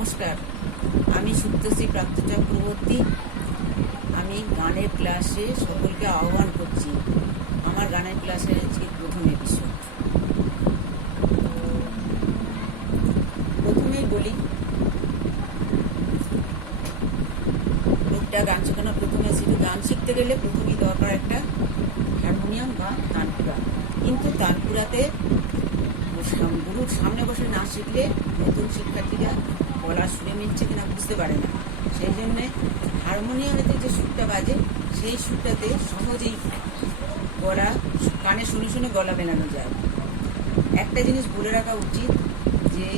নমস্কার, আমি শুদ্ধশ্রী প্রাপ্ত চক্রবর্তী। আমি গানের ক্লাসে সকলকে আহ্বান করছি। আমার গানের ক্লাসের আজকে প্রথম এপিসোড। প্রথমেই বলি, লোকটা গান শেখানো প্রথমে গান শিখতে গেলে প্রথমেই দরকার একটা হারমোনিয়াম বা তানপুরা। কিন্তু তানপুরাতে গুরুর সামনে বসে না শিখলে নতুন শিক্ষার্থীরা গলার সুরে মিলছে কিনা বুঝতে পারে না। সেই জন্যে হারমোনিয়ামেতে যে সুরটা বাজে সেই সুরটাতে সহজেই গলা কানে শুনে শুনে গলা মেলানো যায়। একটা জিনিস বলে রাখা উচিত যে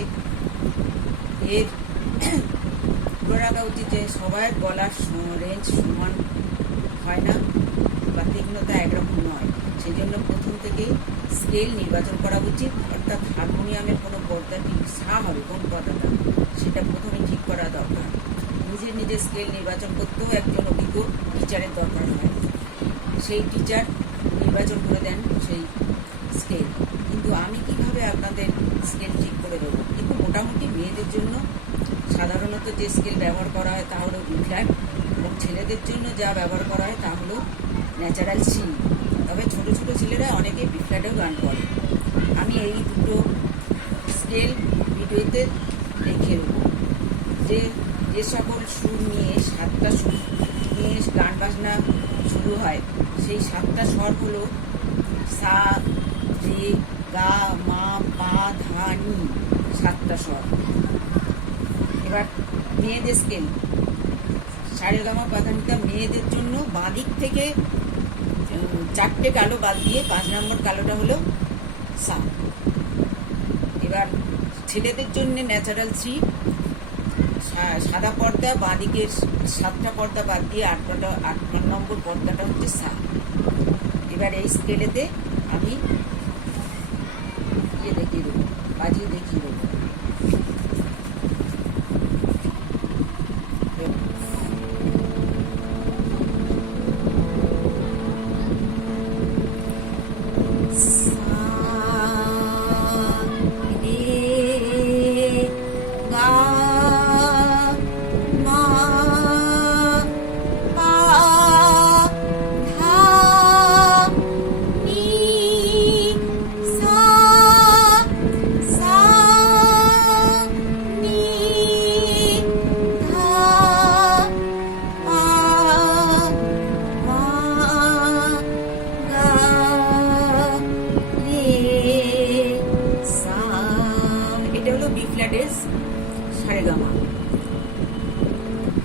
সবার গলার রেঞ্জ সমান হয় না বা তীক্ষ্ণতা একরকম নয়। সেই জন্য প্রথম থেকে স্কেল নির্বাচন করা উচিত। অর্থাৎ হারমোনিয়ামের কোনো পর্দাটি সা হবে কোন পর্দাটা, সেটা প্রথমে ঠিক করা দরকার। নিজের স্কেল নির্বাচন করতেও একজন অভিজ্ঞ টিচারের দরকার হয়। সেই টিচার নির্বাচন করে দেন সেই স্কেল। কিন্তু আমি কিভাবে আপনাদের স্কেল ঠিক করে দেবো? কিন্তু মোটামুটি মেয়েদের জন্য সাধারণত যে স্কেল ব্যবহার করা হয় তা হলো বি ফ্ল্যাট, এবং ছেলেদের জন্য যা ব্যবহার করা হয় তা হলো ন্যাচারাল সি। তবে ছোটো ছোটো ছেলেরা অনেকে বি ফ্ল্যাটেও গান করে। আমি এই দুটো স্কেল ভিডিওতে দেখিয়ে দেবো। যে সকল সুর নিয়ে 7টা সুর নিয়ে গান বাজনা শুরু হয়, সেই 7টা স্বর হলো সা, রে, গা, মা, পা, ধা, নি, 7টা স্বর। এবার মেয়েদের স্কেল সারেগামা পাধানিকা মেয়েদের জন্য বাঁদিক থেকে 4টে কালো বাদ দিয়ে 5 নম্বর কালোটা হলো সা। এবার ছেলেদের জন্য ন্যাচারাল সি, সাদা পর্দা বাঁদিকের 7টা পর্দা বাদ দিয়ে 8 নম্বর পর্দাটা হচ্ছে সা। এবার এই স্কেলেতে আমি দেখিয়ে দেবো, বাজিয়ে দেখিয়ে দেবো। সারেগামা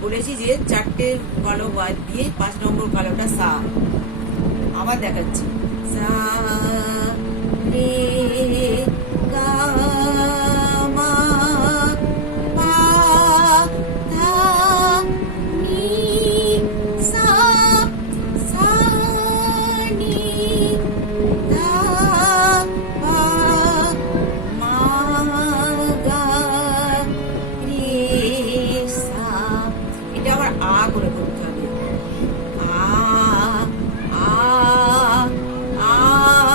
বলেছি যে 4টে কালো বাদ দিয়ে 5 নম্বর কালোটা সা। আবার দেখাচ্ছি, সা, রে, গা, মা, পা, ধা, নি, সা, সা, নি, ধা, পা, মা, গা, রে, সা। এটা আবার আ করে করতে হবে। আ, আ, আ, আ,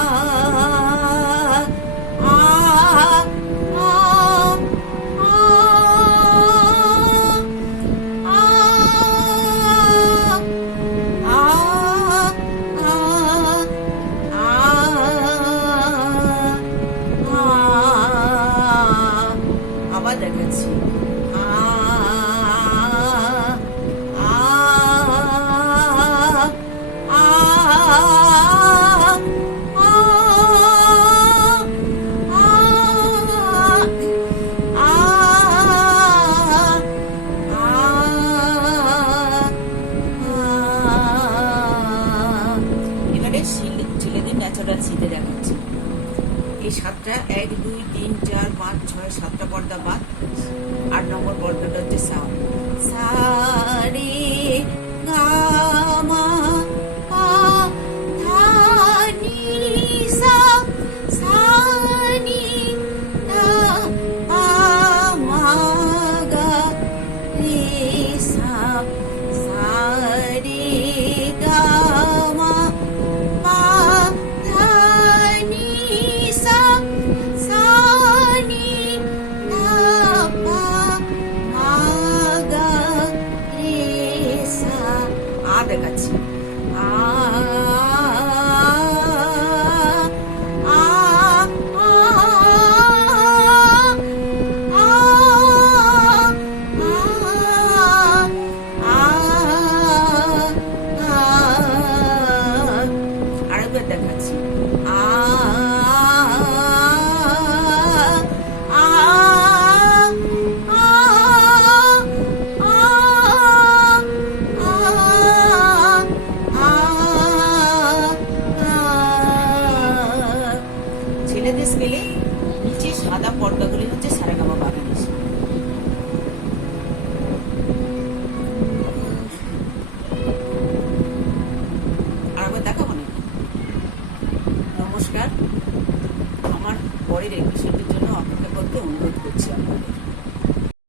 আবার দেখাচ্ছি, এবারে ছেলেদের ন্যাচারাল সিতে দেখাচ্ছি। এই 7টা 1, 2, 3, 4, 5, 6, 7টা পর্দা বাদ 8 নম্বর পর্দাটা হচ্ছে সা। সা, রে, গা, মা, পা, ধা, নি, সা, সা, নি, ধা, পা, মা, গা, রে, সা, সা, রে, গা, মা, পা, ধা, নি, সা, সা, নি, ধা, পা, মা, দেখাচ্ছি।